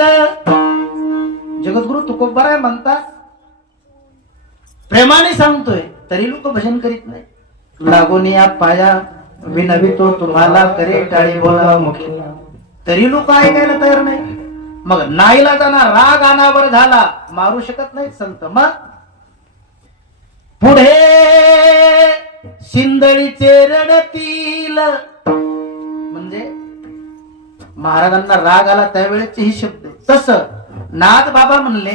येईल. जगद्गुरु तुकोबाराय म्हणतात, प्रेमाने सांगतोय तरी लोक भजन करीत नाही. लागून या पाया विनवितो तुम्हाला करे टाळी बोला मुखी, तरी लोक ऐकायला तयार नाही. मग नाईला जाणार राग अनावर झाला, मारू शकत नाही संत. मग पुढे शिंदळीचे रडतील, म्हणजे महाराजांना राग आला त्यावेळेचे ही शब्द. तस नाथ बाबा म्हणले,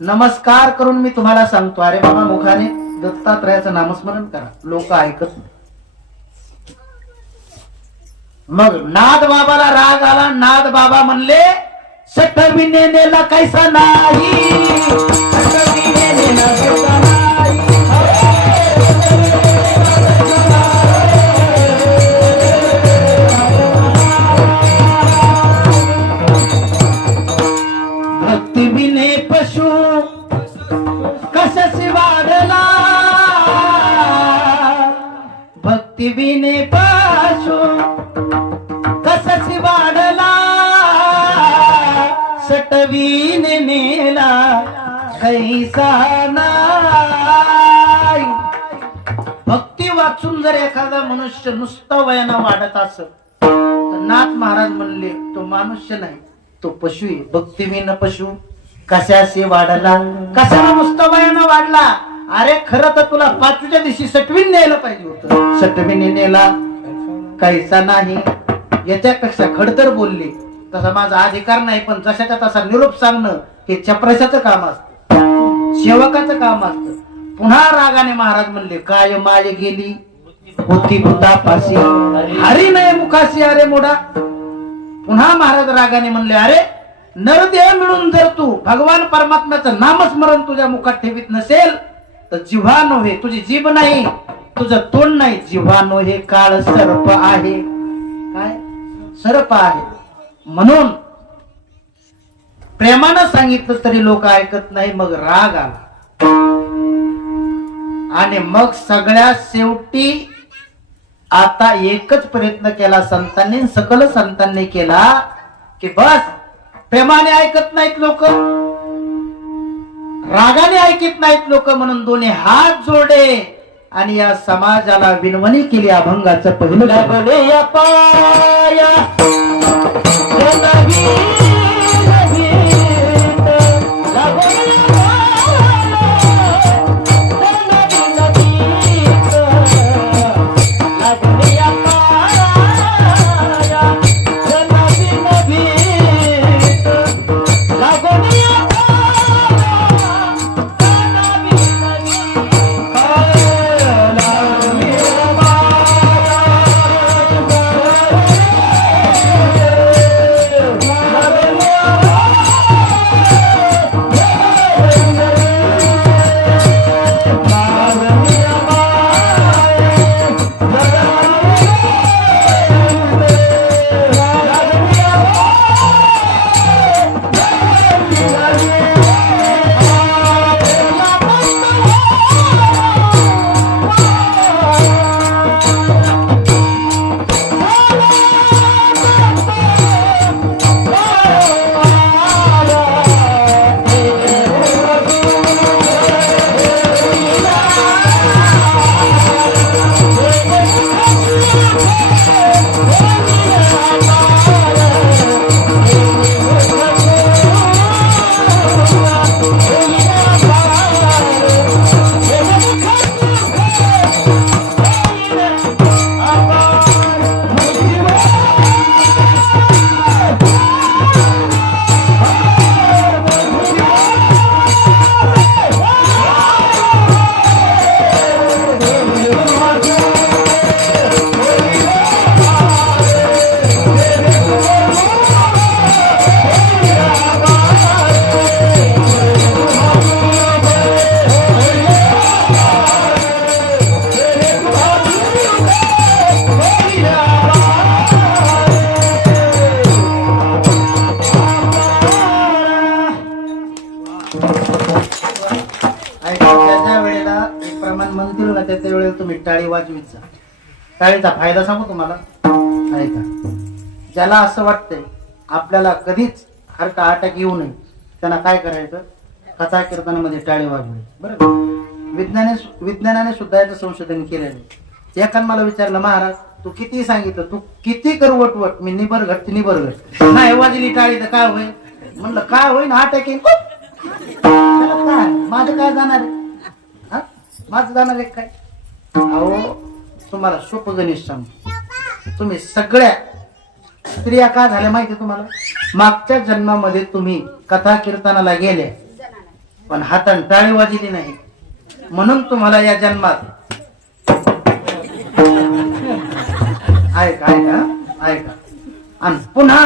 नमस्कार करून मी तुम्हाला सांगतो, अरे बाबा मुखाने दत्तात्रयाचं नामस्मरण करा. लोक ऐकत नाही. मग नाथ बाबाला राग आला. नाथ बाबा म्हणले, सटविने नेला कैसा नाही, सटविने नेला कैसा नाही. भक्ती बिने पशु कशाची वाढला, भक्ती बिने पशु कशाची वाढला, सटवीने नेला कैसा नाही. भक्ती वाचून जर एखादा मनुष्य नुसता वयानं वाढत असत तर नाथ महाराज म्हणले, तो मनुष्य नाही, तो पशु आहे. भक्तीविन पशु कशाशी वाढला, कशाला नुसतं वयानं वाढला. अरे खरं तर तुला पाचवीच्या दिवशी सटवीन न्यायला पाहिजे होतं, सटवीने नेला काहीचा नाही. याच्यापेक्षा खडतर बोलली तसा माझा अधिकार नाही, पण जशाच्या तसा निरोप सांगणं हे चपराशाचं काम असतं, सेवकाचं काम असतं. पुन्हा रागाने महाराज म्हणले, काय माय गेली होती भूतापाशी, हरी नाही मुखाशी अरे मोडा. पुन्हा महाराज रागाने म्हणले, अरे नरदेह मिळून जर तू भगवान परमात्म्याचं नामस्मरण तुझ्या मुखात ठेवीत नसेल तर जिव्हा नव्हे, तुझी जीभ नाही, तुझं तोंड नाही, जिव्हा नव्हे काळ सर्प आहे. काय सर्प आहे. म्हणून प्रेमानं सांगितलं तरी लोक ऐकत नाही. मग राग आला आणि मग सगळ्या शेवटी आता एकच प्रयत्न केला संतांनी, सकल संतांनी केला की बस प्रेमाने ऐकत नाहीत लोक, रागाने ऐकत नाहीत लोक, म्हणून दोन्ही हात जोडले आणि या समाजाला विनवणी केली. अभंगाचं पहिलं लागले या पाया तुम्ही टाळी वाजवीचा. टाळीचा फायदा सांगू तुम्हाला. ऐका, ज्याला असं वाटतंय आपल्याला कधीच हार्ट अटॅक येऊ नये त्यांना काय करायचं, कथा कीर्तनामध्ये टाळी वाजवली. बरं, विज्ञानाने सुद्धा याचं संशोधन केलेलं आहे. एकानं मला विचारलं, महाराज तू किती सांगितलं, तू किती कर वटवट, मी निबरघट निबरघट नाही वाजली टाळी तर काय होईल. म्हणलं काय होईल, अटॅक येईल. काय माझं काय जाणार आहे, माझं जाणार आहे काय. अहो तुम्हाला सोपं गणित सांगतो, तुम्ही सगळ्या स्त्रिया का झाल्या माहिती तुम्हाला, मागच्या जन्मामध्ये तुम्ही कथा कीर्तनाला गेले पण हातान टाळी वाजली नाही, म्हणून तुम्हाला या जन्मात ऐका ऐका ऐका. आणि पुन्हा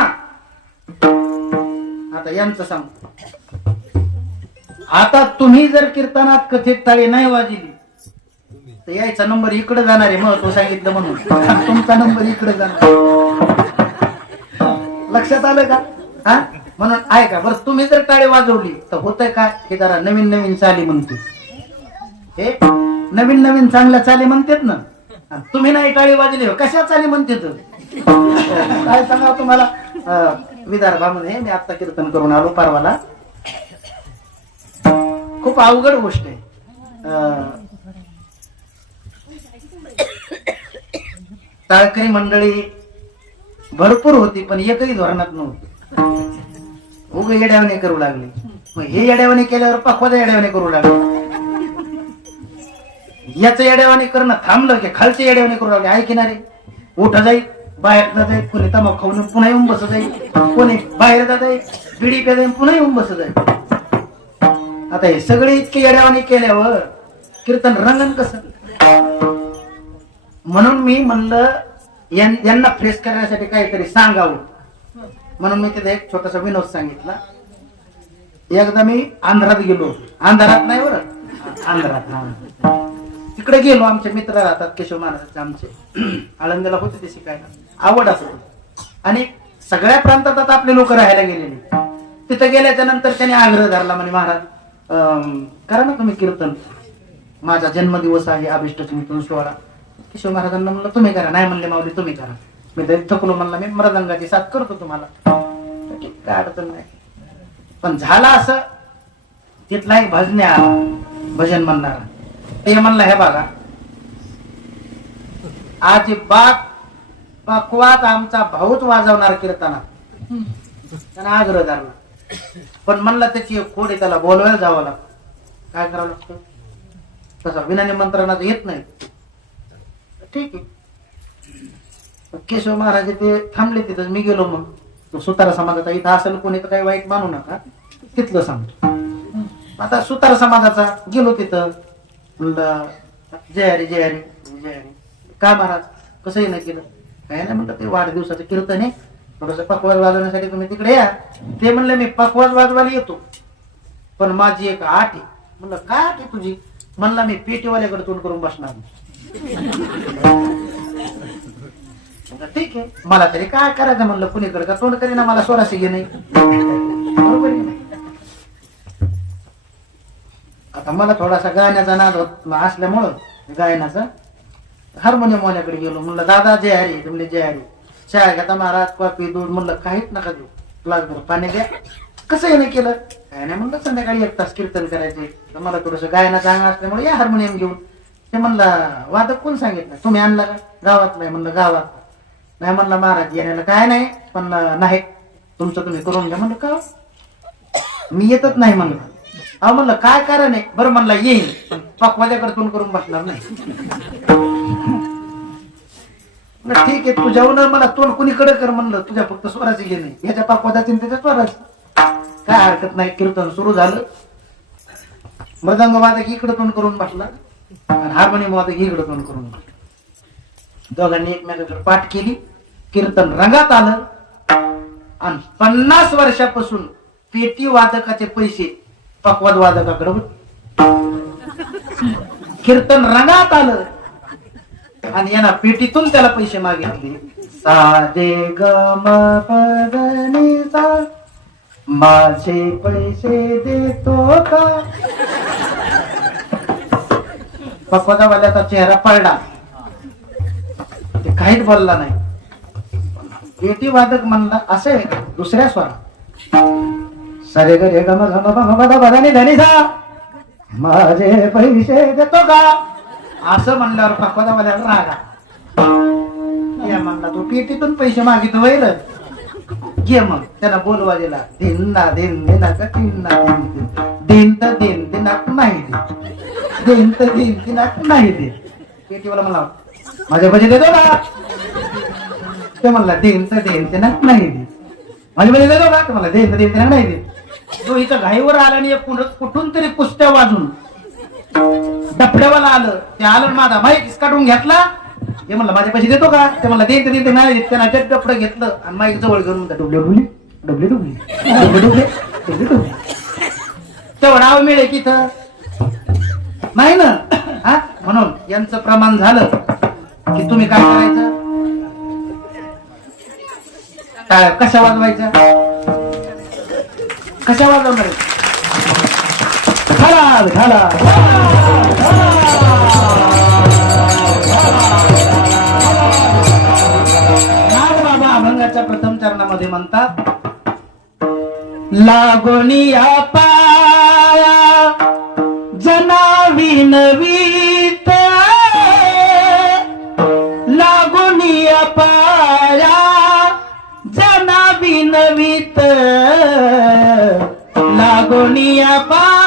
आता यांचं सांगतो, आता तुम्ही जर कीर्तनात कथित टाळी नाही वाजली तर यायचा नंबर इकडे जाणार आहे, महत्व सांगितलं म्हणून तुमचा नंबर इकडे जाणार. लक्षात आलं का. हा म्हणून ऐका बरं, तुम्ही जर टाळी वाजवली तर होतंय काय, हे जरा नवीन नवीन चाली म्हणते, हे नवीन नवीन चांगल्या चाली म्हणतात ना. तुम्ही नाही टाळी वाजली कशा चाली म्हणते काय सांगा तुम्हाला. विदर्भामध्ये मी आता कीर्तन करून आलो परवाला, खूप अवघड गोष्ट आहे. टाळकरी मंडळी भरपूर होती पण एकही धोरणात नव्हती, उग येड्यावणे करू लागले. मग हे येड्यावणे केल्यावर पखवादा येड्यावणे करू लागले. याचं येड्यावाने करणं थांबलं की खालचे येड्यावाने करू लागले. ऐकणारे उठ जाईल, बाहेर जात आहे, कोणी तमाखू खाऊन पुन्हा येऊन बसत जाईल, कोणी बाहेर जात आहे बिडी प्या जाईल पुन्हा येऊन बसत जाईल. आता हे सगळे इतके येड्यावाने केल्यावर कीर्तन रंगन कसं. म्हणून मी म्हणलं यांना फ्रेश करण्यासाठी काहीतरी सांगावं, म्हणून मी तिथे एक छोटासा विनोद सांगितला. एकदा मी आंध्रात गेलो, अंधारात नाही बरं, आंध्रात तिकडे गेलो. आमचे मित्र राहतात केशव महाराजांचे, आमचे आळंदीला होते ते शिकायला, आवड असत. आणि सगळ्या प्रांतात आता आपले लोक राहायला गेलेले. तिथे गेल्याच्या नंतर त्याने आग्रह धरला, म्हणे महाराज करा ना तुम्ही कीर्तन, माझा जन्मदिवस आहे, अभिष्ट चिंतन सोहळा. केशव महाराजांना म्हणलं तुम्ही करा. नाही म्हणले माऊली तुम्ही करा. मी तरी थकलो, म्हणला मी मृदंगाची साथ करतो तुम्हाला. काय अडचण नाही. पण झाला असं, तिथला एक भजन्या भजन म्हणणारा ते म्हणलं, हे बघा अजिबात पकवात आमचा भाऊच वाजवणार कीर्तनात, त्यानं आग्रह धरला. पण म्हणलं त्याची खोड आहे, त्याला बोलवायला जावं लागतं. काय करावं लागतं, तसा विना निमंत्रणात येत नाही. ठीक आहे, केशव महाराज ते थांबले तिथं. मी गेलो, मग तो सुतारा समाजाचा इथं असेल कोणी तर काही वाईट मानू नका, तिथलं सांगतो. आता सुतारा समाजाचा गेलो तिथं, म्हणलं जय हरी जय हरी जय हरी. का महाराज कसं येणं केलं, काय नाही म्हणलं ते वाढदिवसाचं कीर्तन आहे, थोडस पकवाज वाजवण्यासाठी तुम्ही तिकडे या. ते म्हणले मी पकवाज वाजवायला येतो पण माझी एक आट आहे. म्हणलं काय आट आहे तुझी. म्हणला मी पेटीवाल्याकडे तोंड करून बसणार. ठीक आहे, मला तरी काय करायचं म्हणलं, कुणीकडे का तोंड करीना, मला स्वराशी घे नाही. बरोबर आहे. आता मला थोडासा गाण्याचा नाद असल्यामुळं गायनाचा हार्मोनियम वाल्याकडे गेलो. म्हणलं दादा जय हरी. तुम्ही जय हरी. चहा घेता महाराज, कॉफी दूध. म्हणलं काहीच नका देऊ, ग्लासभर पाणी घ्या. कसं येणं केलं, काय नाही म्हणलं संध्याकाळी 1 तास कीर्तन करायचे, तर मला थोडस गायनाचा अंग असल्यामुळे या हार्मोनियम घेऊन. ते म्हणलं वादक कोण सांगितलं, तुम्ही आणला का. गावात नाही. म्हणलं गावात नाही. म्हणलं महाराज येण्याला काय नाही, पण नाही तुमचं तुम्ही करून घ्या. म्हणलं का मी येतच नाही. म्हणलं अहो म्हणलं काय कारण आहे. बरं म्हणला येईल पण पकवाद्याकडे तोंड करून बसणार नाही. ठीक आहे तू जाऊन मला तोंड कुणीकडे कर. म्हणलं तुझ्या फक्त स्वराची घे नाही, ह्याच्या पकवाद्याची त्याच्या स्वराची काय हरकत नाही. कीर्तन सुरू झालं. मृदंग वादक इकडे तोंड करून बसला आणि हार्मोनियम वादक इकडे तोंड करून बसला. दोघांनी एकमेकांकडे पाठ केली. कीर्तन रंगात आलं आणि 50 वर्षापासून पेटी वादकाचे पैसे पकवाद वादकाकडे होते. कीर्तन रंगात आलं आणि यांना पेटीतून त्याला पैसे मागितले. साधे ग म प द नि सा, माझे पैसे देतो का. पकवादावाल्याचा चेहरा पडला, ते काहीच बोलला नाही. पेटी वादक म्हणला असं आहे दुसऱ्या स्वरा सारे ग रे ग म ग म प द नी धनी सा माझे पैसे देतो का असं म्हणल्यावर पकवादावाल्याला रागा या म्हणला तू पेटीतून पैसे मागितो वैर घे मग त्याला बोलवा दिला दिन ना दिन दिना का दिन ना दिन दिन तर दिन दिनाक नाही दे दिन तर दिन दिनाक नाही दे पेटीवाला म्हणला माझे पैसे देतो का ते म्हणला दिन तर दिन दिनाक नाही दे माझे पैसे देतो का ते म्हणला दिन तर दिन दिनाक नाही दे तो इथं घाईवर आला आणि कुठून तरी कुस्त्या वाजून डफड्यावाला आलं ते आलं माझा माईक काढून घेतला हे म्हणलं माझे पैसे देतो का ते म्हणलं देते देते नाही त्यांना ते डफडं घेतलं आणि माईक जवळ घेऊन म्हणतात डुबले डुबले डुबले डुबले डुबले डुबले डुबले डुबले तेवढा मिळेल की इथं नाही ना हा म्हणून यांचं प्रमाण झालं की तुम्ही काय करायचं काय कशा वाजवायच्या कशा वाजवणार घाला घाला बाबा अभंगाच्या प्रथम चरणामध्ये म्हणतात लागोनिया पाया जनावी नवीत लागोनिया पाया जनावी नवीत लागोनिया पाया